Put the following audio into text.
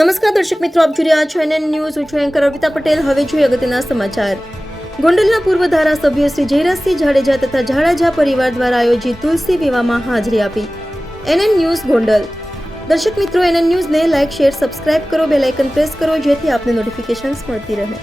નમસ્કાર દર્શક મિત્રો, આપ જોઈ રહ્યા છો NN ન્યૂઝ. હું છું એન્કર અર્પિતા પટેલ. હવે જોઈએ અગત્યના સમાચાર. ગોંડલના પૂર્વ ધારાસભ્ય શ્રી જયરાજસિંહ જાડેજા તથા જાડેજા પરિવાર દ્વારા આયોજિત તુલસી વિવાહમાં હાજરી આપી. NN news Gondal. દર્શક મિત્રો, NN ન્યૂઝને લાઇક, શેર, સબસ્ક્રાઇબ કરો, બેલ આઇકન પ્રેસ કરો જેથી આપને નોટિફિકેશન્સ મળતી રહે.